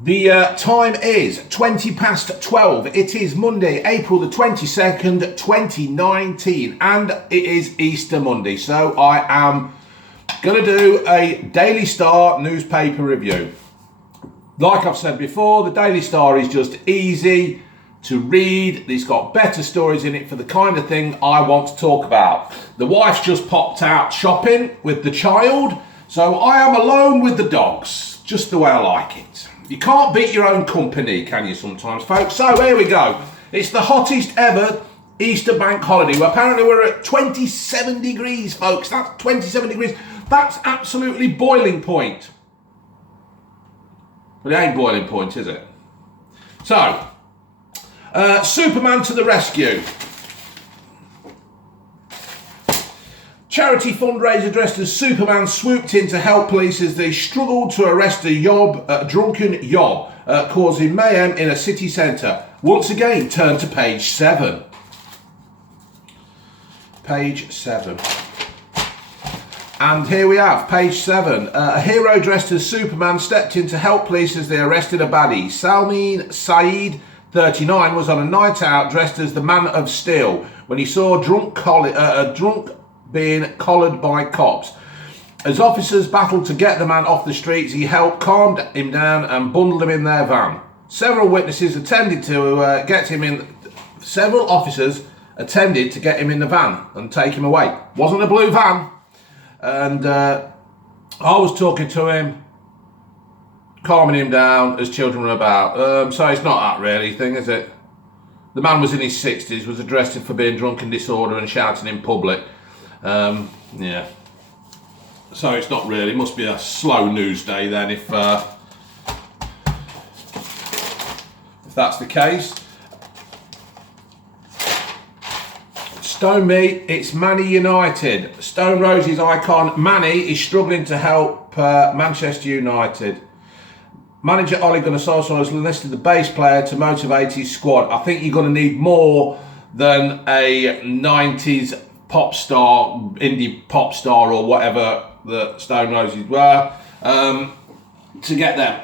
The time is 20 past 12. It is Monday, April the 22nd, 2019, and it is Easter Monday. So I am going to do a Daily Star newspaper review. Like I've said before, the Daily Star is just easy to read. It's got better stories in it for the kind of thing I want to talk about. The wife's just popped out shopping with the child, so I am alone with the dogs, just the way I like it. You can't beat your own company, can you, sometimes, folks? So here we go. It's the hottest ever Easter bank holiday. Well, apparently we're at 27 degrees, folks. That's 27 degrees. That's absolutely boiling point. But it ain't boiling point, is it? So, Superman to the rescue. Charity fundraiser dressed as Superman swooped in to help police as they struggled to arrest a drunken yob, causing mayhem in a city centre. Once again, turn to page 7. Page 7. And here we have page 7. A hero dressed as Superman stepped in to help police as they arrested a baddie. Salmin Saeed, 39, was on a night out dressed as the Man of Steel when he saw a drunk being collared by cops. As officers battled to get the man off the streets, he helped calm him down and bundled him in their van. Several officers attended to get him in the van and take him away. Wasn't a blue van. And I was talking to him, calming him down as children were about. So it's not that really thing, is it? The man was in his 60s, was arrested for being drunk and disorder and shouting in public. Yeah. So it's not really. It must be a slow news day then, if that's the case. Stone me, it's Manny United. Stone Roses icon Manny is struggling to help Manchester United. Manager Ole Gunnar Solskjaer has enlisted the bass player to motivate his squad. I think you're going to need more than a 90s pop star, indie pop star or whatever the Stone Roses were, to get them.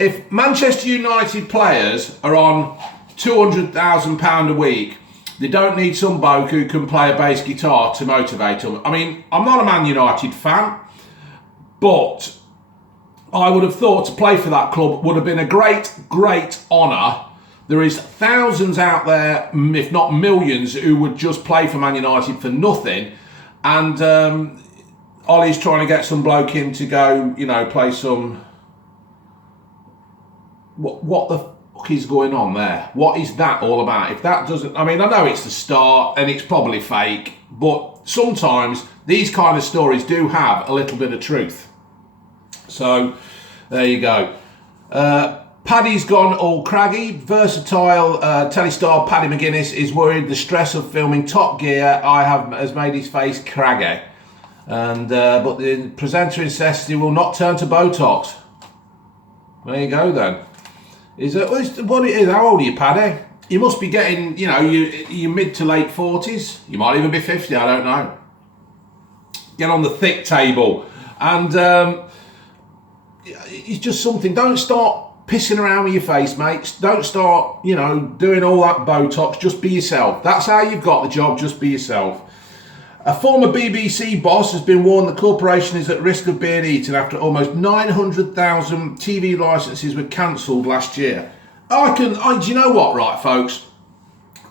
If Manchester United players are on £200,000 a week, they don't need some bloke who can play a bass guitar to motivate them. I mean, I'm not a Man United fan, but I would have thought to play for that club would have been a great, great honour. There is thousands out there, if not millions, who would just play for Man United for nothing. And Ollie's trying to get some bloke in to go, play some... What the fuck is going on there? What is that all about? If that doesn't... I know it's the start and it's probably fake, but sometimes these kind of stories do have a little bit of truth. So, there you go. Paddy's gone all craggy. Versatile telly star Paddy McGuinness is worried the stress of filming Top Gear has made his face craggy. And but the presenter insists he will not turn to Botox. There you go then. What it is? How old are you, Paddy? You must be getting, your mid to late 40s. You might even be 50. I don't know. Get on the thick table, and it's just something. Don't start pissing around with your face, mates. Don't start, doing all that Botox. Just be yourself. That's how you've got the job. Just be yourself. A former BBC boss has been warned the corporation is at risk of being eaten after almost 900,000 TV licences were cancelled last year. Do you know what, right, folks?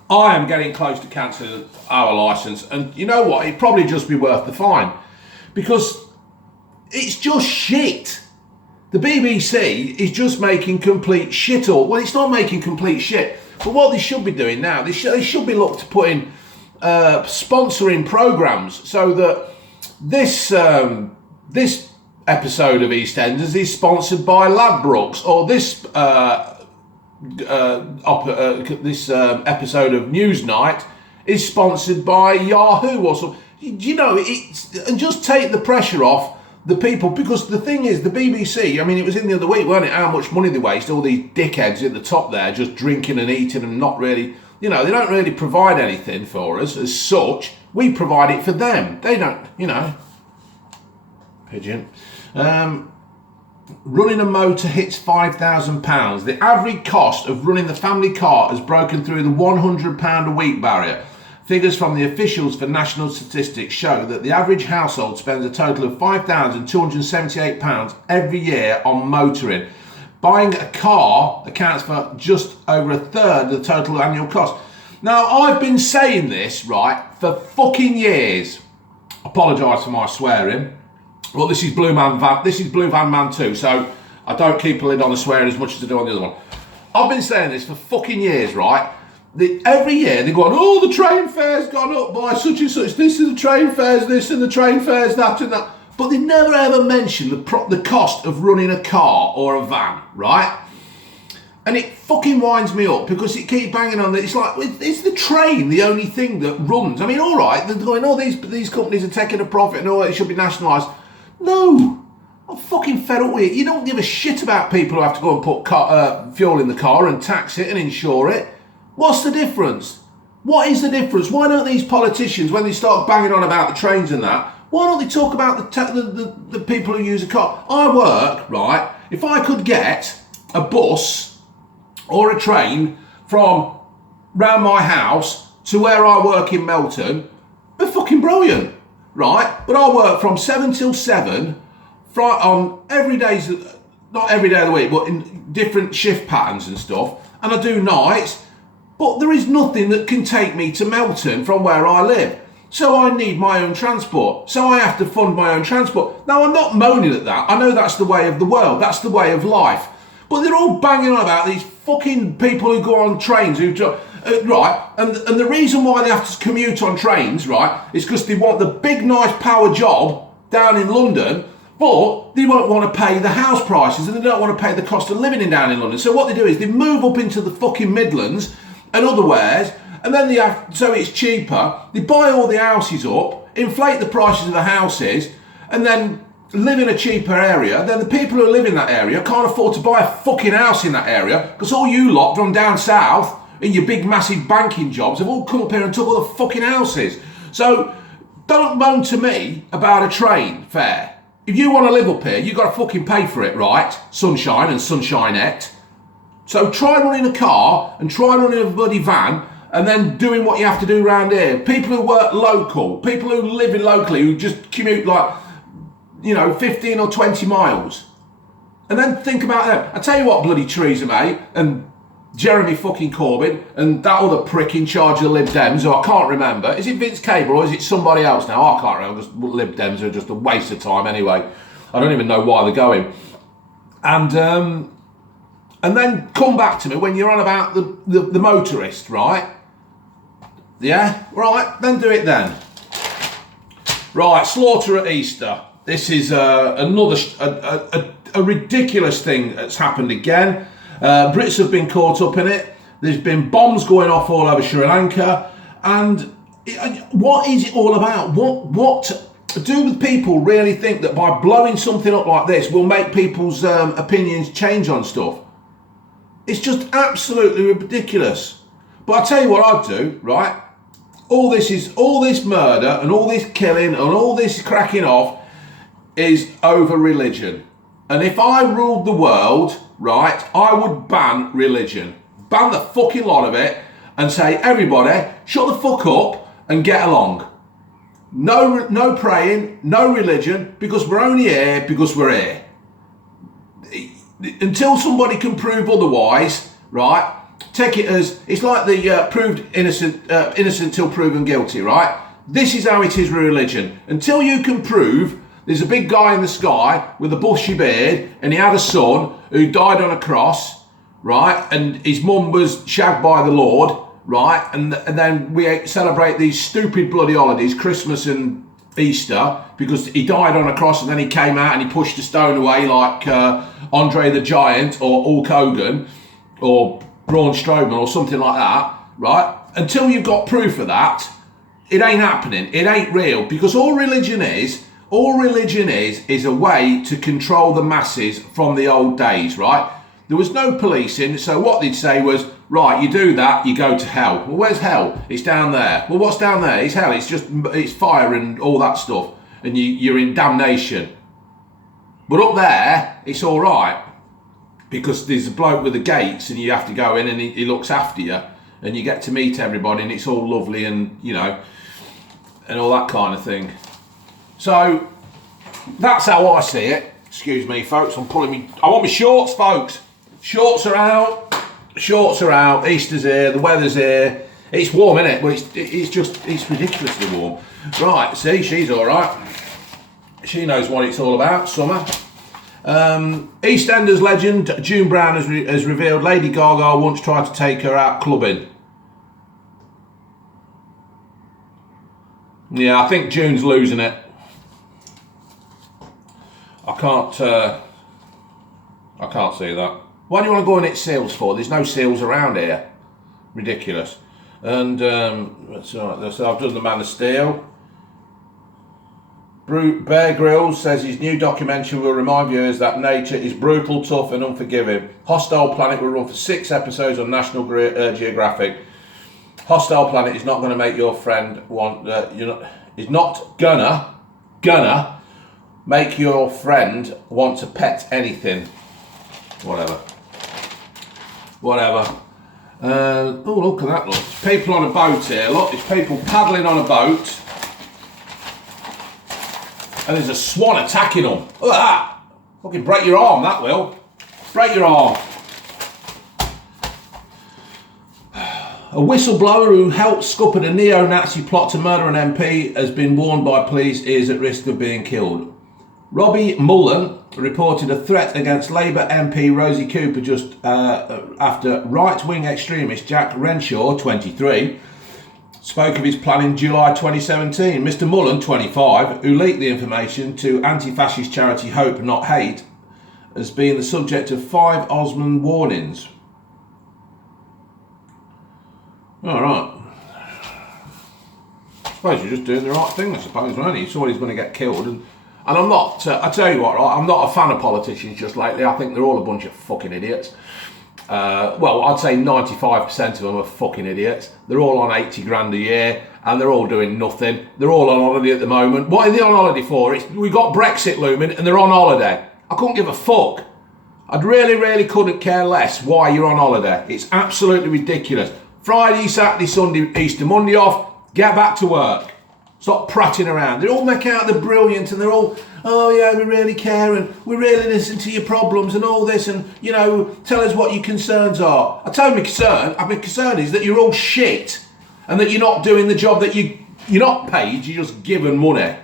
I am getting close to cancelling our licence, and you know what? It'd probably just be worth the fine, because it's just shit. The BBC is just making complete shit up. Well, it's not making complete shit, but what they should be doing now, they should be looked to put in sponsoring programmes, so that this episode of EastEnders is sponsored by Ladbrokes, or this episode of Newsnight is sponsored by Yahoo or something. And just take the pressure off the people, because the thing is, the BBC, it was in the other week, weren't it, how much money they waste, all these dickheads at the top there just drinking and eating and not really, they don't really provide anything for us as such. We provide it for them. They don't, pigeon. running a motor hits £5,000. The average cost of running the family car has broken through the £100 a week barrier. Figures from the officials for national statistics show that the average household spends a total of £5,278 every year on motoring. Buying a car accounts for just over a third of the total annual cost. Now, I've been saying this, right, for fucking years. Apologise for my swearing. Well, this is Blue Van Man 2, so I don't keep a lid on the swearing as much as I do on the other one. I've been saying this for fucking years, right? Every year they go on, oh, the train fare's gone up by such and such. This is the train fares, this and the train fares, that and that. But they never ever mention the cost of running a car or a van, right? And it fucking winds me up because it keeps banging on that. It's like, is the train the only thing that runs? I mean, all right, they're going, oh, these companies are taking a profit and all, it should be nationalised. No, I'm fucking fed up with it. You don't give a shit about people who have to go and put fuel in the car and tax it and insure it. What's the difference? What is the difference? Why don't these politicians, when they start banging on about the trains and that, why don't they talk about the people who use a car? I work, right? If I could get a bus or a train from round my house to where I work in Melton, they're fucking brilliant, right? But I work from 7 till 7 on every day, not every day of the week, but in different shift patterns and stuff. And I do nights. But there is nothing that can take me to Melton from where I live. So I need my own transport. So I have to fund my own transport. Now, I'm not moaning at that. I know that's the way of the world. That's the way of life. But they're all banging on about these fucking people who go on trains, right? And the reason why they have to commute on trains, right, is because they want the big, nice power job down in London, but they won't want to pay the house prices and they don't want to pay the cost of living down in London. So what they do is they move up into the fucking Midlands and otherwhere, and then so it's cheaper. They buy all the houses up, inflate the prices of the houses, and then live in a cheaper area. Then the people who live in that area can't afford to buy a fucking house in that area because all you lot from down south in your big massive banking jobs have all come up here and took all the fucking houses. So don't moan to me about a train fare. If you want to live up here, you've got to fucking pay for it, right? Sunshine and Sunshinette. So try running a car and try running a bloody van and then doing what you have to do around here. People who work local, people who live in locally, who just commute 15 or 20 miles. And then think about that. I tell you what, bloody Theresa May and Jeremy fucking Corbyn and that other prick in charge of the Lib Dems, who I can't remember. Is it Vince Cable or is it somebody else now? I can't remember because Lib Dems are just a waste of time anyway. I don't even know why they're going. And then come back to me when you're on about the motorist, right? Yeah? Right, then do it then. Right, slaughter at Easter. This is another ridiculous thing that's happened again. Brits have been caught up in it. There's been bombs going off all over Sri Lanka. And what is it all about? What do people really think that by blowing something up like this will make people's opinions change on stuff? It's just absolutely ridiculous. But I tell you what I'd do, right? All this murder and all this killing and all this cracking off is over religion. And if I ruled the world, right, I would ban religion. Ban the fucking lot of it and say, everybody, shut the fuck up and get along. No praying, no religion, because we're only here because we're here. Until somebody can prove otherwise, right? Take it as it's like the proved innocent till proven guilty, right? This is how it is with religion. Until you can prove there's a big guy in the sky with a bushy beard and he had a son who died on a cross, right? And his mum was shagged by the Lord, right? And then we celebrate these stupid bloody holidays, Christmas and Easter, because he died on a cross and then he came out and he pushed a stone away like Andre the Giant or Hulk Hogan or Braun Strowman or something like that, right? Until you've got proof of that, it ain't happening. It ain't real, because all religion is a way to control the masses from the old days, right? There was no policing, so what they'd say was, right, you do that, you go to hell. Well, where's hell? It's down there. Well, what's down there? It's hell. It's fire and all that stuff. And you're in damnation. But up there, it's all right because there's a bloke with the gates and you have to go in and he looks after you and you get to meet everybody and it's all lovely and, you know, and all that kind of thing. So that's how I see it. Excuse me, folks, I want my shorts, folks. Shorts are out. Easter's here, the weather's here. It's warm, isn't it? Well, it's ridiculously warm. Right, see, she's all right. She knows what it's all about, summer. EastEnders legend June Brown has revealed Lady Gaga once tried to take her out clubbing. Yeah, I think June's losing it. I can't see that. Why do you want to go and hit seals for? There's no seals around here. Ridiculous. And so I've done the Man of Steel. Bear Grylls says his new documentary will remind viewers that nature is brutal, tough and unforgiving. Hostile Planet will run for 6 episodes on National Geographic. Hostile Planet is not going to make your friend want... is not gonna make your friend want to pet anything. Whatever. Oh, look at that, look. There's people on a boat here, look. There's people paddling on a boat. And there's a swan attacking them. Look at that. Fucking break your arm, that will. Break your arm. A whistleblower who helped scupper a neo-Nazi plot to murder an MP has been warned by police he is at risk of being killed. Robbie Mullen reported a threat against Labour MP Rosie Cooper just after right-wing extremist Jack Renshaw, 23, spoke of his plan in July 2017. Mr Mullen, 25, who leaked the information to anti-fascist charity Hope Not Hate, has been the subject of 5 Osmond warnings. All right. I suppose you're just doing the right thing, I suppose, aren't you? Somebody's going to get killed. And I'm not, I tell you what, right, I'm not a fan of politicians just lately. I think they're all a bunch of fucking idiots. Well, I'd say 95% of them are fucking idiots. They're all on 80 grand a year and they're all doing nothing. They're all on holiday at the moment. What are they on holiday for? We've got Brexit looming and they're on holiday. I couldn't give a fuck. I really couldn't care less why you're on holiday. It's absolutely ridiculous. Friday, Saturday, Sunday, Easter, Monday off, get back to work. Stop prattling around. They all make out they're brilliant and they're all, oh yeah, we really care and we really listen to your problems and all this and, you know, tell us what your concerns are. I tell my concern is that you're all shit and that you're not doing the job that you're not paid, you're just given money.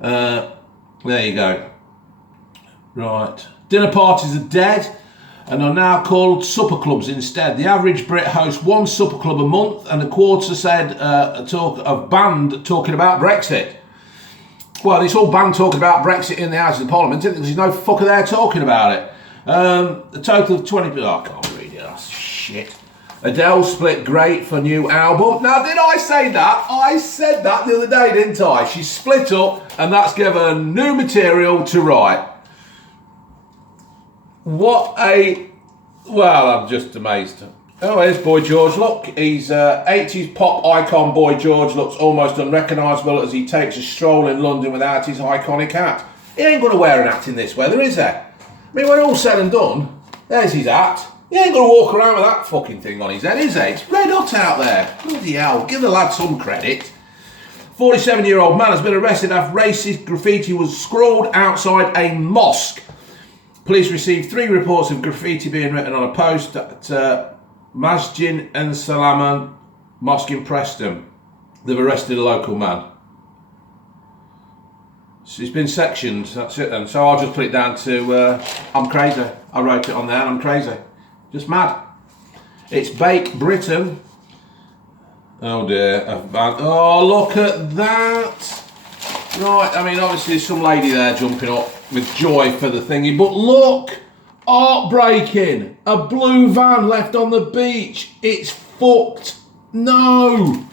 There you go. Right. Dinner parties are dead and are now called supper clubs instead. The average Brit hosts 1 supper club a month and a quarter said banned talking about Brexit. Well, it's all banned talking about Brexit in the House of Parliament, isn't it? There's no fucker there talking about it. A total of 20... Oh, I can't read it. That's shit. Adele split great for new album. Now, did I say that? I said that the other day, didn't I? She split up and that's given her new material to write. Well, I'm just amazed. Oh, here's Boy George. Look, he's 80s pop icon Boy George looks almost unrecognisable as he takes a stroll in London without his iconic hat. He ain't going to wear an hat in this weather, is he? I mean, when all's said and done, there's his hat. He ain't going to walk around with that fucking thing on his head, is he? It's red hot out there. Bloody hell, give the lad some credit. 47-year-old man has been arrested after racist graffiti was scrawled outside a mosque. Police received 3 reports of graffiti being written on a post at Masjid and Salaman Mosque in Preston. They've arrested a local man. So it's been sectioned, that's it then. So I'll just put it down to I'm crazy. I wrote it on there and I'm crazy. Just mad. It's Bake Britain. Oh dear. Oh, look at that. Right, I mean, obviously there's some lady there jumping up with joy for the thingy, but look, heartbreaking. A blue van left on the beach. It's fucked. No.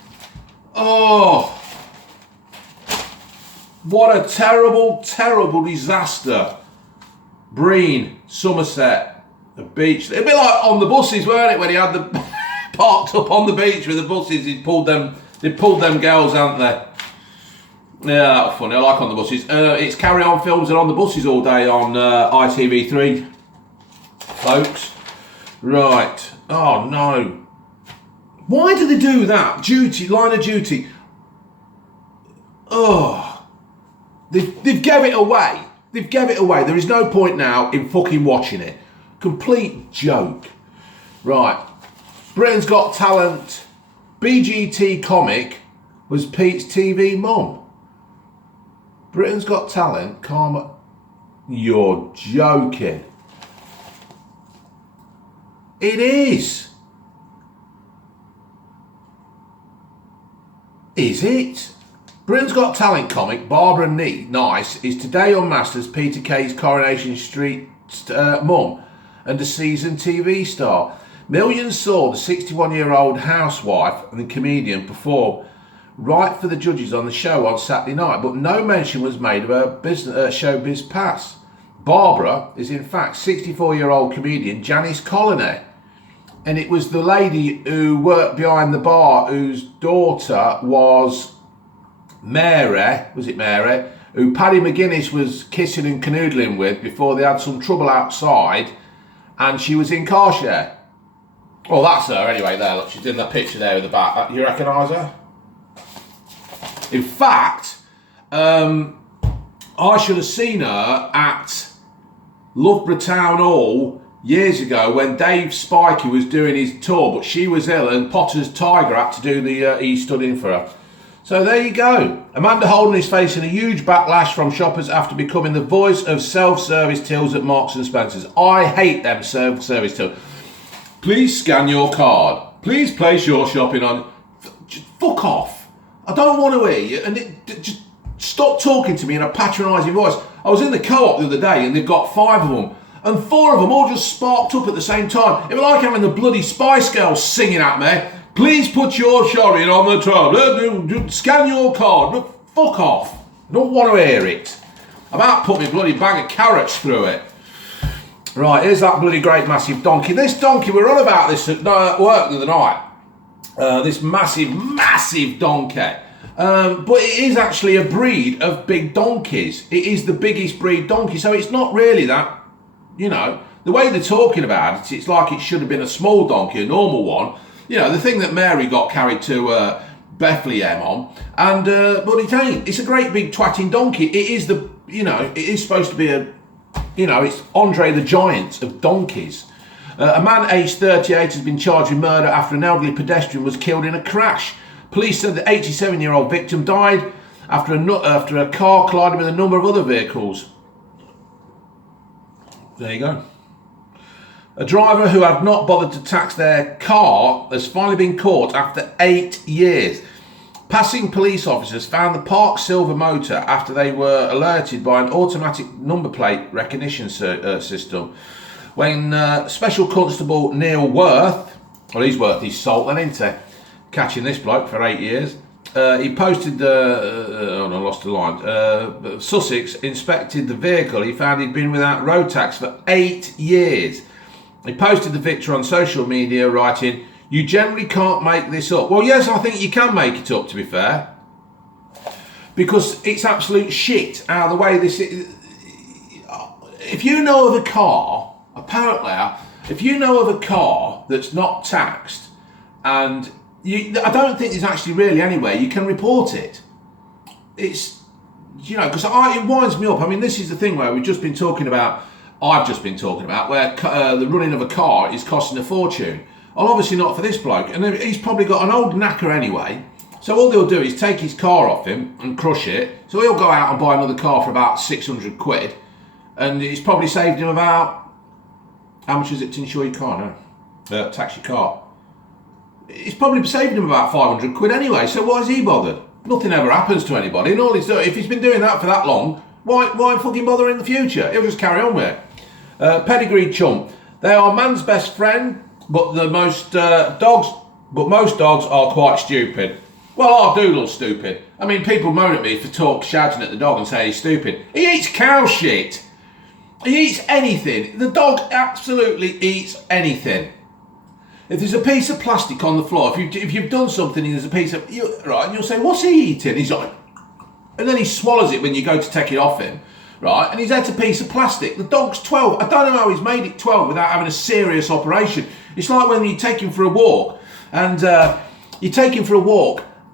Oh. What a terrible, terrible disaster. Breen, Somerset, the beach. It'd be like on the buses, weren't it, when he had the parked up on the beach with the buses. They pulled them girls, haven't they? Yeah, that was funny. I like On the Buses. It's Carry On Films and On the Buses all day on ITV3, folks. Right. Oh, no. Why do they do that? Duty, Line of Duty. Oh. They've gave it away. They've gave it away. There is no point now in fucking watching it. Complete joke. Right. Britain's Got Talent. BGT comic was Pete's TV mum. Britain's Got Talent. Karma. You're joking. It is. Is it? Britain's Got Talent comic Barbara Nice is today unmasked as Peter Kay's Coronation Street mum and a seasoned TV star. Millions saw the 61-year-old housewife and the comedian perform right for the judges on the show on Saturday night, but no mention was made of her showbiz past. Barbara is in fact 64-year-old comedian Janice Colony, and it was the lady who worked behind the bar whose daughter was Mary, who Paddy McGuinness was kissing and canoodling with before they had some trouble outside, and she was in car share. Well, that's her anyway there, look, she's in the picture there in the back. You recognise her? In fact, I should have seen her at Loughborough Town Hall years ago when Dave Spikey was doing his tour, but she was ill and Potter's Tiger had to do he stood in for her. So there you go. Amanda Holden is facing a huge backlash from shoppers after becoming the voice of self-service tills at Marks and Spencer's. I hate them self-service tills. Please scan your card. Please place your shopping on. Just fuck off. I don't want to hear you. And just stop talking to me in a patronising voice. I was in the Co-op the other day and they've got 5 of them. And 4 of them all just sparked up at the same time. It was like having the bloody Spice Girls singing at me. Please put your shopping on the top. Scan your card. But fuck off. I don't want to hear it. I might put my bloody bag of carrots through it. Right, here's that bloody great massive donkey. This donkey, we were on about this at work the other night. This massive donkey. But it is actually a breed of big donkeys. It is the biggest breed donkey. So it's not really that, you know, the way they're talking about it, it's like it should have been a small donkey, a normal one. You know, the thing that Mary got carried to Bethlehem on. And but it ain't. It's a great big twatting donkey. It is the, you know, it is supposed to be a, you know, it's Andre the Giant of donkeys. A man aged 38 has been charged with murder after an elderly pedestrian was killed in a crash. Police said the 87-year-old victim died after a car collided with a number of other vehicles. There you go. A driver who had not bothered to tax their car has finally been caught after 8 years. Passing police officers found the parked silver motor after they were alerted by an automatic number plate recognition system. When Special Constable Neil Worth, well, he's worth his salt then, isn't he? Catching this bloke for 8 years. He posted I lost the line. Sussex inspected the vehicle. He found he'd been without road tax for 8 years. He posted the picture on social media, writing, "You generally can't make this up." Well, yes, I think you can make it up, to be fair, because it's absolute shit out of the way this is. If you know of a car, apparently, if you know of a car that's not taxed, and I don't think there's actually really anywhere you can report it. It's, you know, because it winds me up. I mean, this is the thing where I've just been talking about, where the running of a car is costing a fortune. Well, obviously not for this bloke, and he's probably got an old knacker anyway. So all they'll do is take his car off him and crush it. So he'll go out and buy another car for about 600 quid, and it's probably saved him about, how much is it to insure your car? No, tax your car. It's probably saved him about 500 quid anyway. So why is he bothered? Nothing ever happens to anybody, and all he's doing, if he's been doing that for that long, why fucking bother in the future? He'll just carry on with it. Pedigree chump. They are man's best friend, but most dogs are quite stupid. Well, our Doodle's stupid. I mean, people moan at me for shouting at the dog and say he's stupid. He eats cow shit. He eats anything. The dog absolutely eats anything. If there's a piece of plastic on the floor, if you've done something and there's a piece of, right, and you'll say, "What's he eating?" He's like, and then he swallows it when you go to take it off him, right? And he's had a piece of plastic. The dog's 12. I don't know how he's made it 12 without having a serious operation. It's like when you take him for a walk, and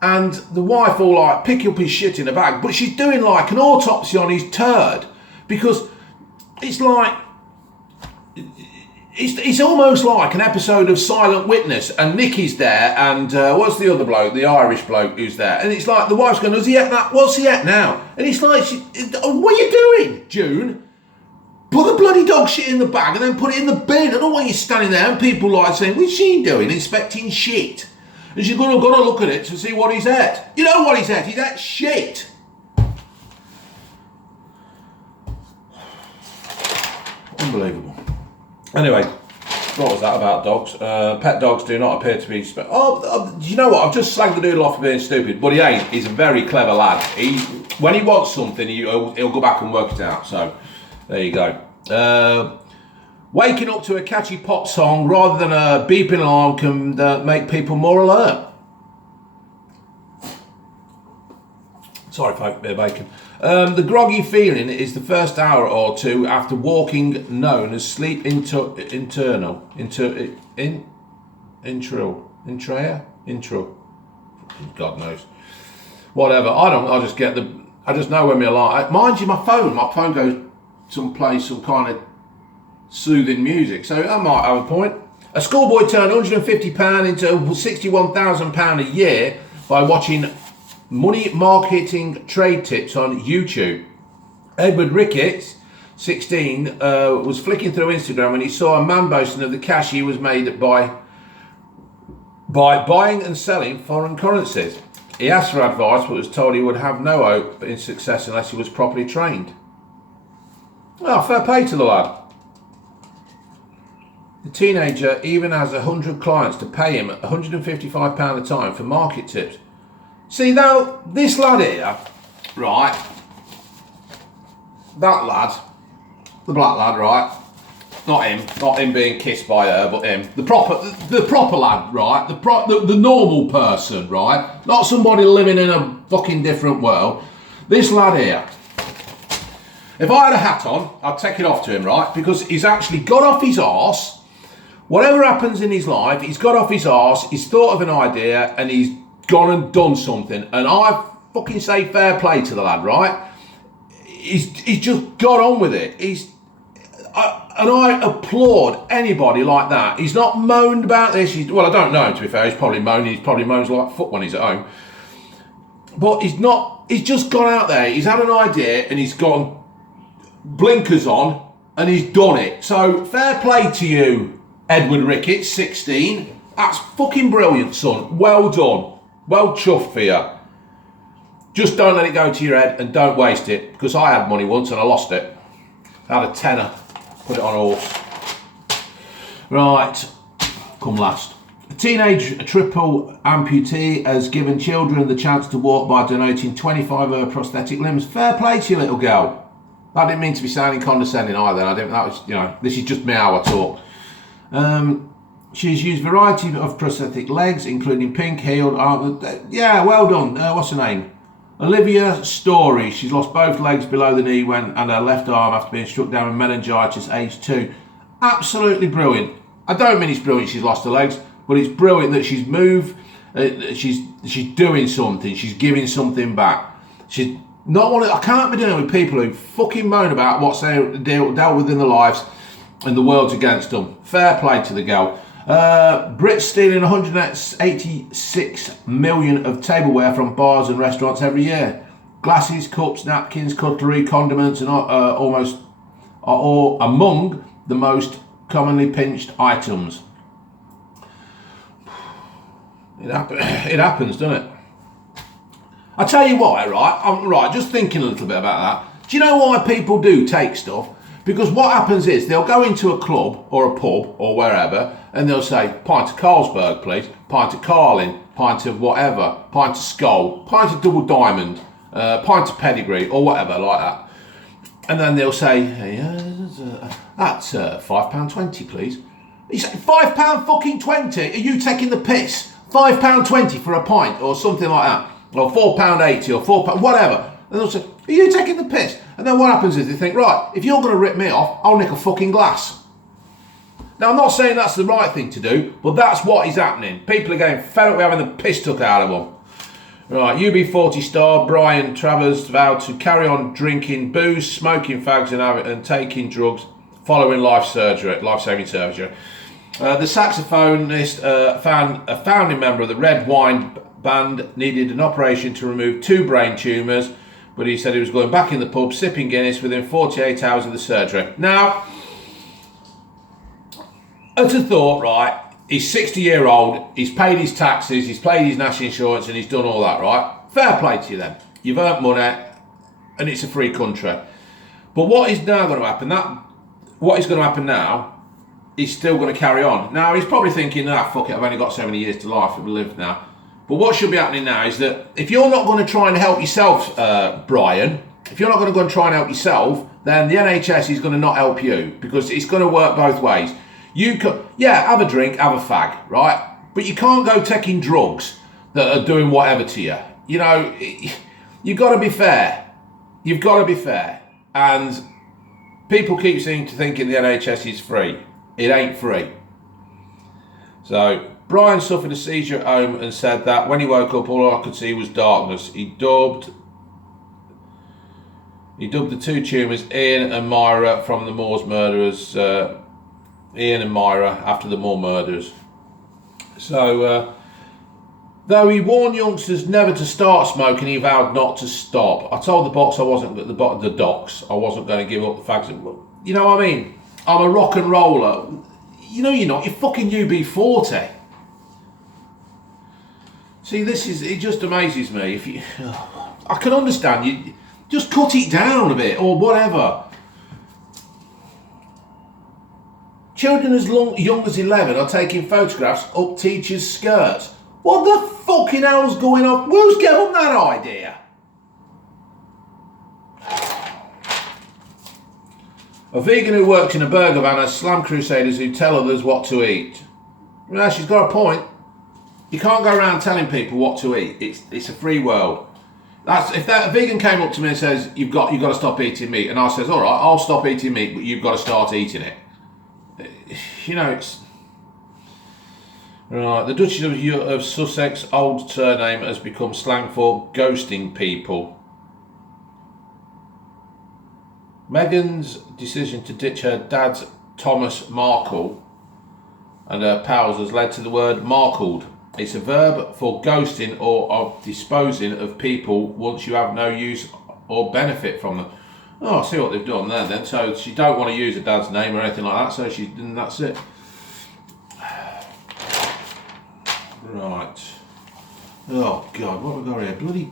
and the wife will like pick up his shit in a bag, but she's doing like an autopsy on his turd, because it's like, it's almost like an episode of Silent Witness, and Nicky's there, and what's the other bloke, the Irish bloke who's there, and it's like the wife's going, is he at that? What's he at now? And it's like, what are you doing, June? Put the bloody dog shit in the bag and then put it in the bin. I don't want you standing there and people like saying, what's she doing, inspecting shit? And she's got to look at it to see what he's at. You know what he's at? He's at shit. Unbelievable. Anyway, what was that about dogs? Pet dogs do not appear to be... do you know what? I've just slagged the doodle off for being stupid, but he ain't. He's a very clever lad. When he wants something, he'll go back and work it out. So, there you go. Waking up to a catchy pop song rather than a beeping alarm can make people more alert. Sorry, folk, bit of bacon. The groggy feeling is the first hour or two after walking, known as sleep intro. God knows. Whatever. I just know when my alarm. Mind you, my phone goes someplace, some kind of soothing music. So that might have a point. A schoolboy turned £150 into £61,000 a year by watching money marketing trade tips on YouTube. Edward Ricketts, 16, was flicking through Instagram when he saw a man boasting of the cash he was made by buying and selling foreign currencies. He asked for advice, but was told he would have no hope in success unless he was properly trained. Well, fair play to the lad. The teenager even has 100 clients to pay him £155 a time for market tips. See, now, this lad here, right, that lad, the black lad, right, not him being kissed by her, but him, the proper lad, right, the normal person, right, not somebody living in a fucking different world. This lad here, if I had a hat on, I'd take it off to him, right, because he's actually got off his arse. Whatever happens in his life, he's got off his arse, he's thought of an idea, and he's gone and done something. And I fucking say fair play to the lad, right? He's just got on with it. I applaud anybody like that. He's not moaned about this. Well, I don't know him, to be fair. He's probably moaning. He probably moans like fuck when he's at home. But he's just gone out there. He's had an idea and he's gone blinkers on and he's done it. So fair play to you, Edward Ricketts, 16. That's fucking brilliant, son. Well done. Well chuffed for you. Just don't let it go to your head and don't waste it, because I had money once and I lost it. I had a tenner, put it on a horse. Right, come last. A teenage triple amputee has given children the chance to walk by donating 25 of her prosthetic limbs. Fair play to you, little girl. I didn't mean to be sounding condescending either. That was, this is just me how I talk. She's used a variety of prosthetic legs, including pink, heeled, yeah, well done. What's her name? Olivia Story. She's lost both legs below the knee and her left arm after being struck down with meningitis, age 2. Absolutely brilliant. I don't mean it's brilliant she's lost her legs, but it's brilliant that she's moved. She's doing something. She's giving something back. She's not one. I can't be dealing with people who fucking moan about what's they dealt with in their lives and the world's against them. Fair play to the girl. Brits stealing 186 million of tableware from bars and restaurants every year. Glasses, cups, napkins, cutlery, condiments, and are all among the most commonly pinched items. It happens, doesn't it? I tell you what, right, just thinking a little bit about that. Do you know why people do take stuff? Because what happens is they'll go into a club or a pub or wherever and they'll say, pint of Carlsberg, please, pint of Carlin, pint of whatever, pint of Skull, pint of Double Diamond, pint of Pedigree or whatever like that. And then they'll say, hey, that's £5.20, please. You say, £5 fucking 20? Are you taking the piss? £5.20 for a pint or something like that. Or £4.80 or £4, whatever. And they'll say, are you taking the piss? And then what happens is they think, right, if you're going to rip me off, I'll nick a fucking glass. Now, I'm not saying that's the right thing to do, but that's what is happening. People are getting fed up with having the piss took out of them. Right, UB40 star Brian Travers vowed to carry on drinking booze, smoking fags and taking drugs following life-saving surgery. The saxophonist, a founding member of the Red Wine Band, needed an operation to remove 2 brain tumours, but he said he was going back in the pub sipping Guinness within 48 hours of the surgery. Now, at a thought, right, he's 60-year-old, he's paid his taxes, he's paid his national insurance, and he's done all that, right? Fair play to you then. You've earned money, and it's a free country. But what is now going to happen? What is going to happen now, he's still going to carry on. Now, he's probably thinking, fuck it, I've only got so many years to life to live now. But what should be happening now is that if you're not going to try and help yourself, Brian, if you're not going to go and try and help yourself, then the NHS is going to not help you, because it's going to work both ways. You could, have a drink, have a fag, right? But you can't go taking drugs that are doing whatever to you. You know, you've got to be fair. You've got to be fair. And people keep thinking the NHS is free. It ain't free. So, Brian suffered a seizure at home and said that when he woke up, all I could see was darkness. He dubbed the 2 tumours, Ian and Myra, from the Moors murderers. Ian and Myra after the Moor murders. So, though he warned youngsters never to start smoking, he vowed not to stop. I told the docs I wasn't going to give up the fags. You know what I mean? I'm a rock and roller. You know you're not. You're fucking UB40. See, it just amazes me. I can understand you. Just cut it down a bit or whatever. Children as young as 11 are taking photographs up teachers' skirts. What the fucking hell's going on? Who's given that idea? A vegan who works in a burger van has slammed crusaders who tell others what to eat. Well, she's got a point. You can't go around telling people what to eat. It's a free world. If a vegan came up to me and says, you've got to stop eating meat, and I says, all right, I'll stop eating meat, but you've got to start eating it. You know, it's right. The Duchess of Sussex old surname has become slang for ghosting people. Meghan's decision to ditch her dad's Thomas Markle and her pals has led to the word markled. It's a verb for ghosting or of disposing of people once you have no use or benefit from them. Oh, I see what they've done there then. So she don't want to use her dad's name or anything like that, so that's it. Right. Oh, God, what have we got here? Bloody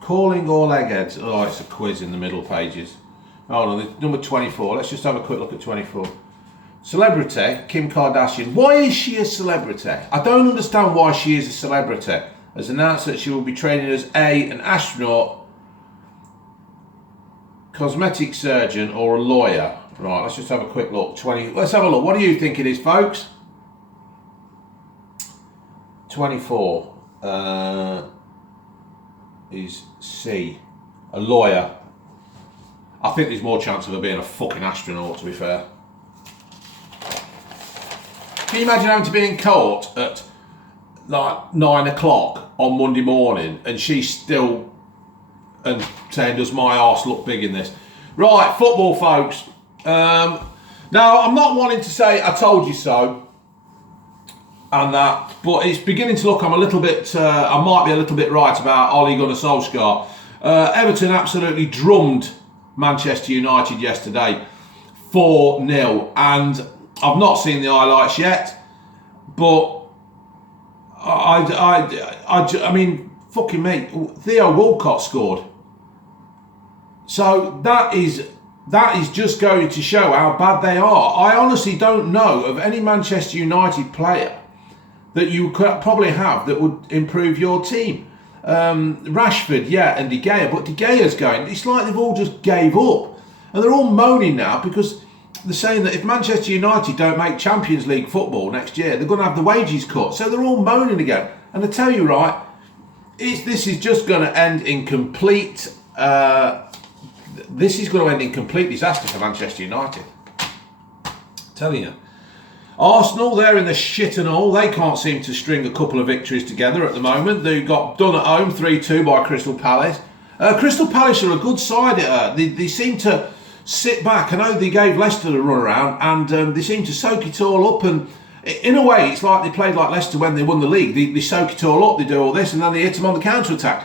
calling all eggheads. Oh, it's a quiz in the middle pages. Hold on, number 24. Let's just have a quick look at 24. Celebrity, Kim Kardashian. Why is she a celebrity? I don't understand why she is a celebrity. Has announced that she will be training as an astronaut, cosmetic surgeon or a lawyer. Right, let's just have a quick look. Let's have a look. What do you think it is, folks? 24 is C, a lawyer. I think there's more chance of her being a fucking astronaut, to be fair. Can you imagine having to be in court at like 9 o'clock on Monday morning and she's still saying, does my arse look big in this? Right, football, folks. Now, I'm not wanting to say I told you so and that, but it's beginning to look I might be a little bit right about Ole Gunnar Solskjaer. Everton absolutely drummed Manchester United yesterday 4-0, and I've not seen the highlights yet, but I mean, fucking me, Theo Walcott scored. So that is just going to show how bad they are. I honestly don't know of any Manchester United player that you could probably have that would improve your team. Rashford, and De Gea, but De Gea's going. It's like they've all just gave up, and they're all moaning now because they're saying that if Manchester United don't make Champions League football next year, they're going to have the wages cut. So they're all moaning again. And I tell you, right, this is just going to end in complete this is going to end in complete disaster for Manchester United. Telling you. Arsenal, they're in the shit and all. They can't seem to string a couple of victories together at the moment. They got done at home 3-2 by Crystal Palace. Crystal Palace are a good side. They seem to sit back. I know they gave Leicester a run around, and they seem to soak it all up. And in a way, it's like they played like Leicester when they won the league. They soak it all up, they do all this, and then they hit them on the counter-attack.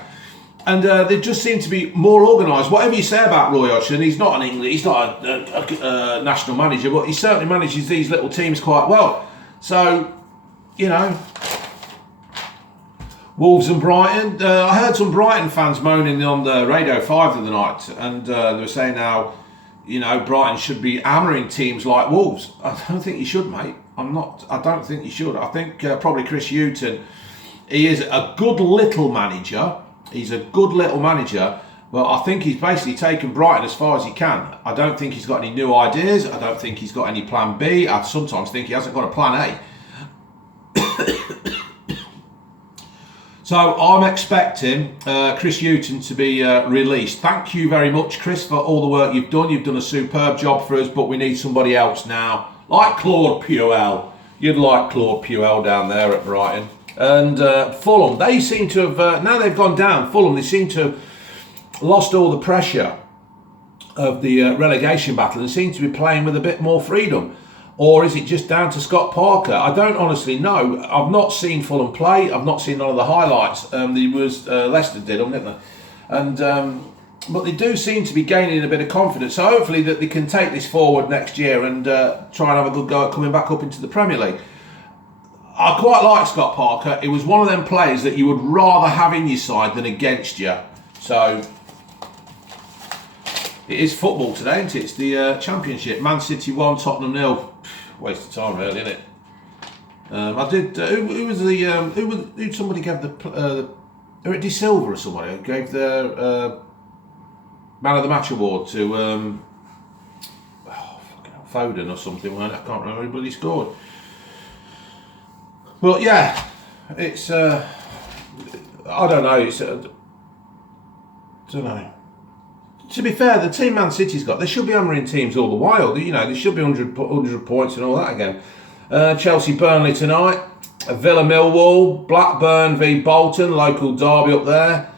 And they just seem to be more organised. Whatever you say about Roy Hodgson, he's not a national manager, but he certainly manages these little teams quite well. So, you know, Wolves and Brighton. I heard some Brighton fans moaning on the Radio 5 the other night, and they were saying how, you know, Brighton should be hammering teams like Wolves. I don't think you should, mate. I don't think you should. I think probably Chris Hughton, he is a good little manager. He's a good little manager, but I think he's basically taken Brighton as far as he can. I don't think he's got any new ideas. I don't think he's got any plan B. I sometimes think he hasn't got a plan A. So I'm expecting Chris Hughton to be released. Thank you very much, Chris, for all the work you've done. You've done a superb job for us, but we need somebody else now, like Claude Puel. You'd like Claude Puel down there at Brighton. And Fulham, they seem to have, now they've gone down, Fulham, they seem to have lost all the pressure of the relegation battle and seem to be playing with a bit more freedom. Or is it just down to Scott Parker? I don't honestly know. I've not seen Fulham play. I've not seen none of the highlights. Leicester did them, didn't they? And but they do seem to be gaining a bit of confidence. So hopefully that they can take this forward next year and try and have a good go at coming back up into the Premier League. I quite like Scott Parker. It was one of them players that you would rather have in your side than against you. So it is football today, isn't it? It's the Championship. Man City 1, Tottenham 0. Waste of time, really, isn't it? I did. Who was the? Who somebody gave the? Eric De Silva or somebody gave the Man of the Match award to Foden or something. I can't remember who bloody scored. But yeah, it's I don't know. It's don't know. To be fair, the team Man City's got, they should be hammering teams all the while. You know, they should be 100 points and all that again. Chelsea Burnley tonight. Villa Millwall. Blackburn v Bolton, local derby up there.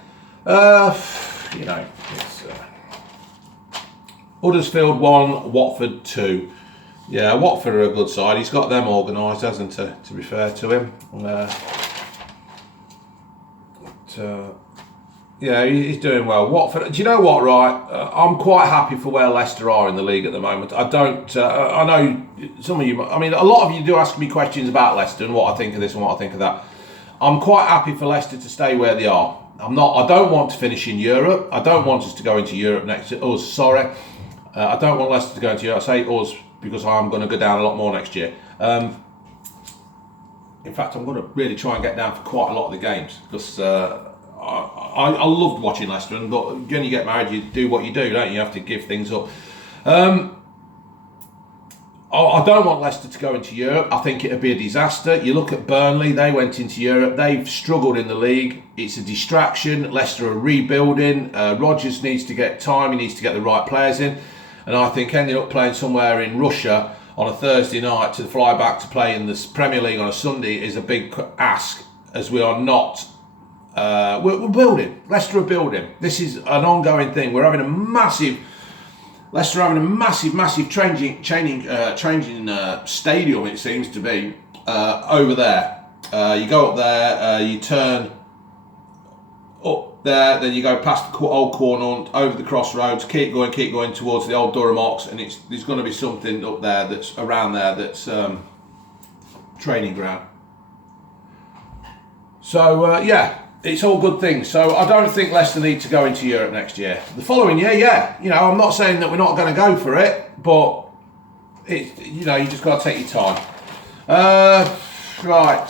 You know, it's Huddersfield 1, Watford 2. Yeah, Watford are a good side. He's got them organised, hasn't he, to be fair to him. Yeah, he's doing well. Watford, do you know what, right? I'm quite happy for where Leicester are in the league at the moment. I don't, I know some of you, I mean, a lot of you do ask me questions about Leicester and what I think of this and what I think of that. I'm quite happy for Leicester to stay where they are. I don't want to finish in Europe. I don't want us to go into Europe next year. Us, sorry. I don't want Leicester to go into Europe. I say us because I'm going to go down a lot more next year. In fact, I'm going to really try and get down for quite a lot of the games because I loved watching Leicester, but when you get married, you do what you do, don't you? You have to give things up. I don't want Leicester to go into Europe. I think it would be a disaster. You look at Burnley, they went into Europe. They've struggled in the league. It's a distraction. Leicester are rebuilding. Rodgers needs to get time. He needs to get the right players in. And I think ending up playing somewhere in Russia on a Thursday night to fly back to play in the Premier League on a Sunday is a big ask, as we are not... we're building. Leicester are building. This is an ongoing thing. We're having a massive... Leicester are having a massive changing stadium, it seems to be, over there. You go up there, you turn up there, then you go past the old corner, over the crossroads, keep going towards the old Durham Ox, and there's going to be something up there that's around there that's training ground. So, yeah. It's all good things. So I don't think Leicester need to go into Europe next year. The following year, yeah. You know, I'm not saying that we're not going to go for it, but it's, you know, you just got to take your time. Right,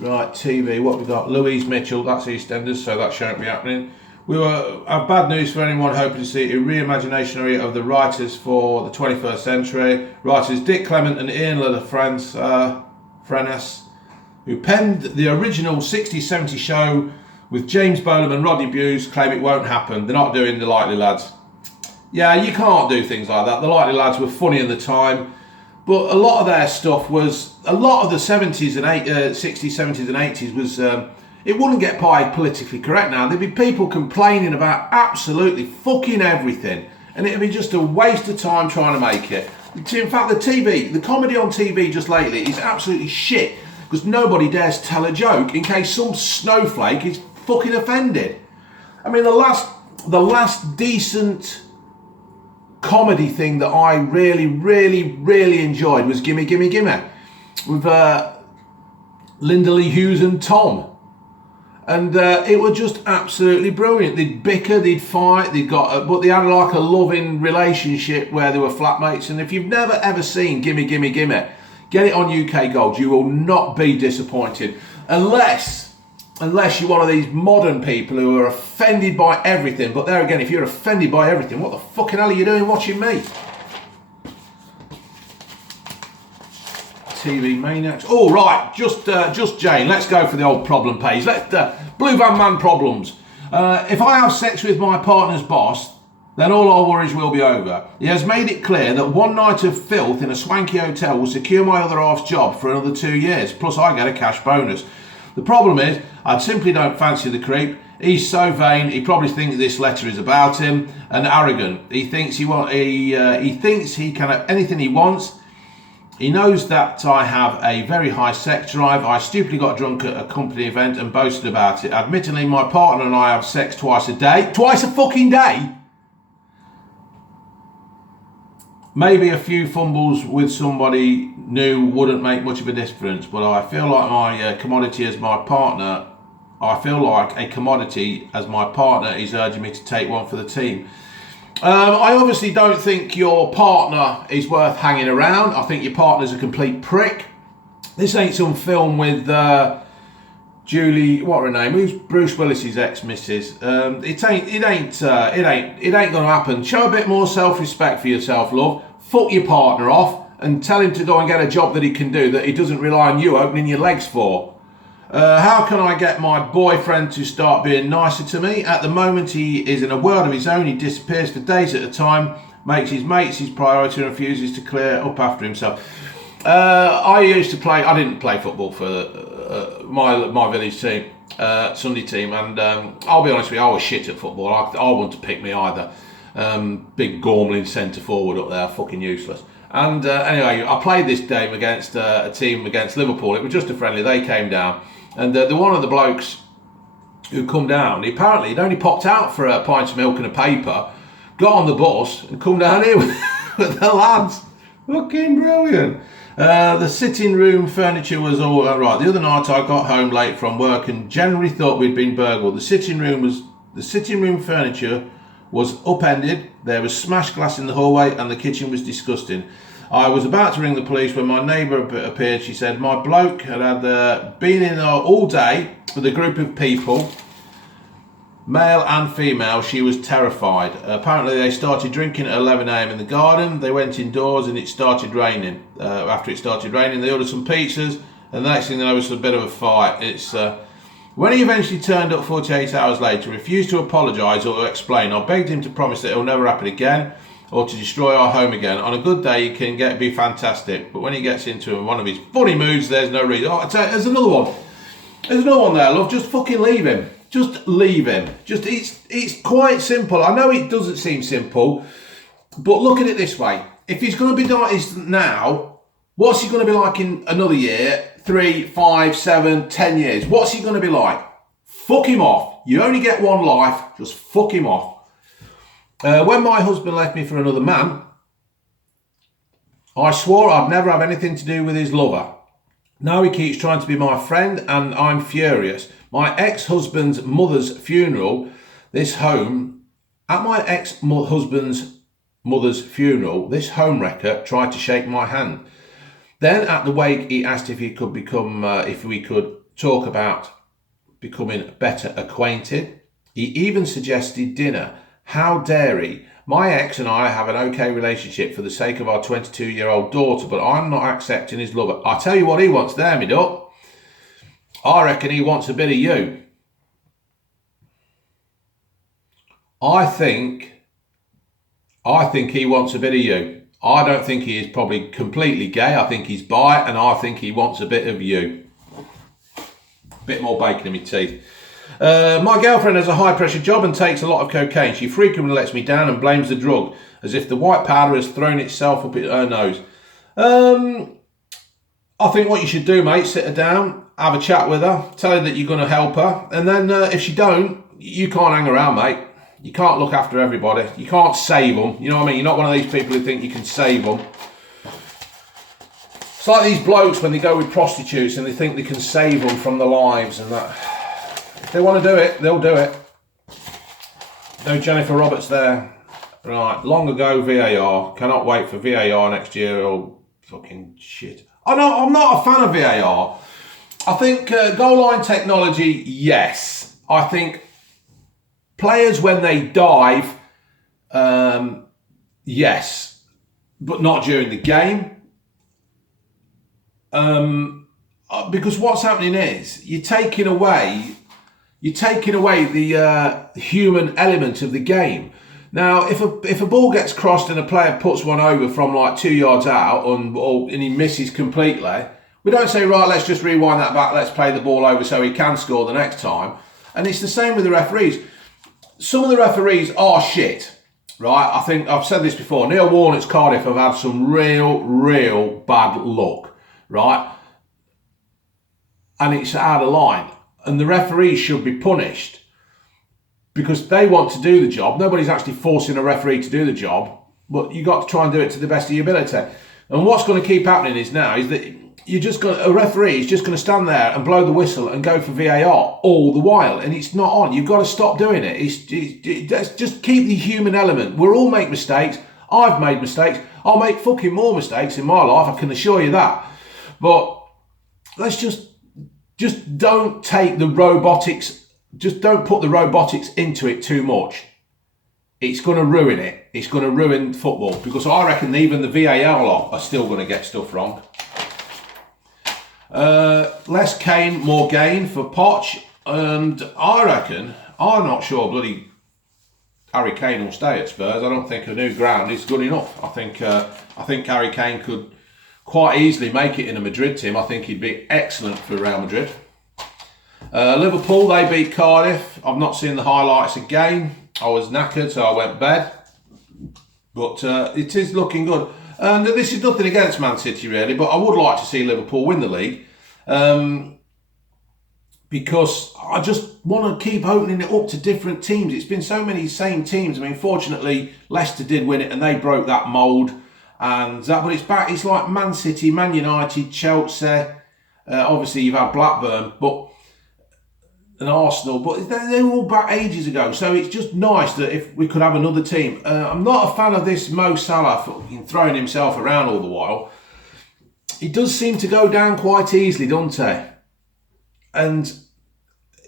TV. What we got? Louise Mitchell. That's EastEnders, so that shan't be happening. We have bad news for anyone hoping to see a reimagination of the writers for the 21st century. Writers Dick Clement and Ian Le Frenes, who penned the original 60s-70s show with James Bolam and Rodney Bewes claim it won't happen. They're not doing The Likely Lads. Yeah, you can't do things like that. The Likely Lads were funny at the time, but a lot of their stuff was, a lot of the 70s and 60s, 70s and 80s was, it wouldn't get politically correct now. There'd be people complaining about absolutely fucking everything, and it'd be just a waste of time trying to make it. In fact, the comedy on TV just lately is absolutely shit, because nobody dares tell a joke in case some snowflake is fucking offended. I mean, the last decent comedy thing that I really, really, really enjoyed was Gimme Gimme Gimme with Linda Lee Hughes and Tom. And it was just absolutely brilliant. They'd bicker, they'd fight, but they had like a loving relationship where they were flatmates. And if you've never ever seen Gimme Gimme Gimme, get it on UK Gold. You will not be disappointed, unless you're one of these modern people who are offended by everything. But there again, if you're offended by everything, what the fucking hell are you doing watching me? TV maniacs. Oh right, just Jane. Let's go for the old problem page. Blue Van Man problems. If I have sex with my partner's boss, then all our worries will be over. He has made it clear that one night of filth in a swanky hotel will secure my other half's job for another 2 years, plus I get a cash bonus. The problem is, I simply don't fancy the creep. He's so vain, he probably thinks this letter is about him, and arrogant. He thinks he can have anything he wants. He knows that I have a very high sex drive. I stupidly got drunk at a company event and boasted about it. Admittedly, my partner and I have sex twice a day. Twice a fucking day? Maybe a few fumbles with somebody new wouldn't make much of a difference, but I feel like my commodity as my partner, is urging me to take one for the team. I obviously don't think your partner is worth hanging around. I think your partner's a complete prick. This ain't some film with Julie, what her name? Who's Bruce Willis's ex-missus? It ain't gonna happen. Show a bit more self-respect for yourself, love. Fuck your partner off and tell him to go and get a job that he can do, that he doesn't rely on you opening your legs for. How can I get my boyfriend to start being nicer to me? At the moment, he is in a world of his own. He disappears for days at a time, makes his mates his priority, and refuses to clear up after himself. I didn't play football for my village team, Sunday team, and I'll be honest with you, I was shit at football. I wouldn't pick me either. Big Gormlin centre forward up there, fucking useless. And anyway, I played this game against a team against Liverpool. It was just a friendly. They came down, and the one of the blokes who come down, he'd only popped out for a pint of milk and a paper, got on the bus and come down here with the lads. Fucking brilliant. The sitting room furniture was all right. The other night I got home late from work and generally thought we'd been burgled. The sitting room furniture was upended. There was smashed glass in the hallway and the kitchen was disgusting. I was about to ring the police when my neighbour appeared. She said my bloke had been in all day with a group of people, male and female. She was terrified. Apparently they started drinking at 11 a.m. in the garden. They went indoors and it started raining. After it started raining, they ordered some pizzas, and the next thing they know was a bit of a fight. When he eventually turned up 48 hours later, refused to apologise or to explain. I begged him to promise that it'll never happen again or to destroy our home again. On a good day, he can be fantastic, but when he gets into one of his funny moods, there's no reason. Oh, I tell you, there's another one. There's another one there, love. Just fucking leave him. Just leave him. It's quite simple. I know it doesn't seem simple, but look at it this way. If he's going to be like now, what's he going to be like in another year? 3, 5, 7, 10 years. What's he going to be like? Fuck him off. You only get one life. Just fuck him off. When my husband left me for another man, I swore I'd never have anything to do with his lover. Now he keeps trying to be my friend and I'm furious. My ex-husband's mother's funeral, this home wrecker tried to shake my hand. Then at the wake, he asked if we could talk about becoming better acquainted. He even suggested dinner. How dare he? My ex and I have an okay relationship for the sake of our 22-year-old daughter, but I'm not accepting his lover. I tell you what he wants there, me duck. I reckon he wants a bit of you. I think he wants a bit of you. I don't think he is probably completely gay. I think he's bi, and I think he wants a bit of you. Bit more bacon in my teeth. My girlfriend has a high pressure job and takes a lot of cocaine. She frequently lets me down and blames the drug, as if the white powder has thrown itself up her nose. I think what you should do, mate, sit her down, have a chat with her, tell her that you're going to help her, and then if she don't, you can't hang around, mate. You can't look after everybody. You can't save them. You know what I mean? You're not one of these people who think you can save them. It's like these blokes when they go with prostitutes and they think they can save them from their lives and that. If they want to do it, they'll do it. No Jennifer Roberts there. Right, long ago VAR. Cannot wait for VAR next year. Oh, fucking shit. I'm not a fan of VAR. I think goal line technology, yes. I think players when they dive, yes, but not during the game. Because what's happening is you're taking away the human element of the game. Now, if a ball gets crossed and a player puts one over from like 2 yards out and he misses completely, we don't say, right, let's just rewind that back, let's play the ball over so he can score the next time. And it's the same with the referees. Some of the referees are shit, right? I think I've said this before. Neil Warnock's Cardiff have had some real bad luck, right? And it's out of line. And the referees should be punished because they want to do the job. Nobody's actually forcing a referee to do the job, but you've got to try and do it to the best of your ability. And what's going to keep happening is that a referee is just going to stand there and blow the whistle and go for VAR all the while, and it's not on. You've got to stop doing it. Let's just keep the human element. We'll all make mistakes. I've made mistakes. I'll make fucking more mistakes in my life, I can assure you that. But let's just don't take the robotics, just don't put the robotics into it too much. It's going to ruin it. It's going to ruin football, because I reckon even the VAR lot are still going to get stuff wrong. Less Kane, more gain for Poch, and I reckon, I'm not sure bloody Harry Kane will stay at Spurs. I don't think a new ground is good enough. I think Harry Kane could quite easily make it in a Madrid team. I think he'd be excellent for Real Madrid. Liverpool, they beat Cardiff. I've not seen the highlights again. I was knackered, so I went to bed. But it is looking good. And this is nothing against Man City, really, but I would like to see Liverpool win the league. Because I just want to keep opening it up to different teams. It's been so many same teams. I mean, fortunately, Leicester did win it and they broke that mould. But it's back. It's like Man City, Man United, Chelsea. Obviously, you've had Blackburn, and Arsenal, but they were all back ages ago. So it's just nice that if we could have another team. I'm not a fan of this Mo Salah fucking throwing himself around all the while. He does seem to go down quite easily, doesn't he? And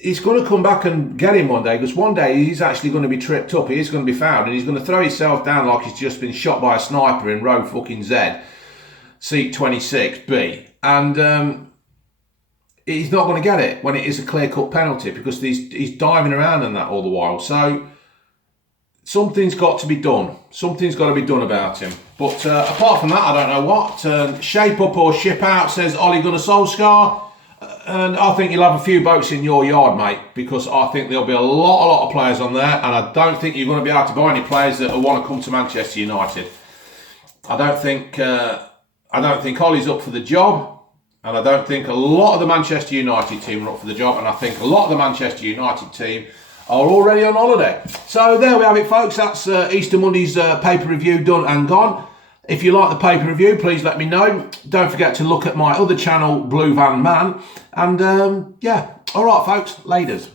he's going to come back and get him one day, because one day he's actually going to be tripped up. He is going to be found, and he's going to throw himself down like he's just been shot by a sniper in row fucking Z, seat 26B. And he's not going to get it when it is a clear-cut penalty, because he's diving around and that all the while. So something's got to be done. Something's got to be done about him. But apart from that, I don't know what. Shape up or ship out, says Ole Gunnar Solskjaer. And I think you'll have a few boats in your yard, mate, because I think there'll be a lot of players on there, and I don't think you're going to be able to buy any players that will want to come to Manchester United. I don't think Ole's up for the job, and I don't think a lot of the Manchester United team are up for the job, and I think a lot of the Manchester United team are already on holiday. So there we have it, folks. That's Easter Monday's pay-per-view done and gone. If you like the pay-per-view, please let me know. Don't forget to look at my other channel, Blue Van Man. And yeah, all right, folks, laters.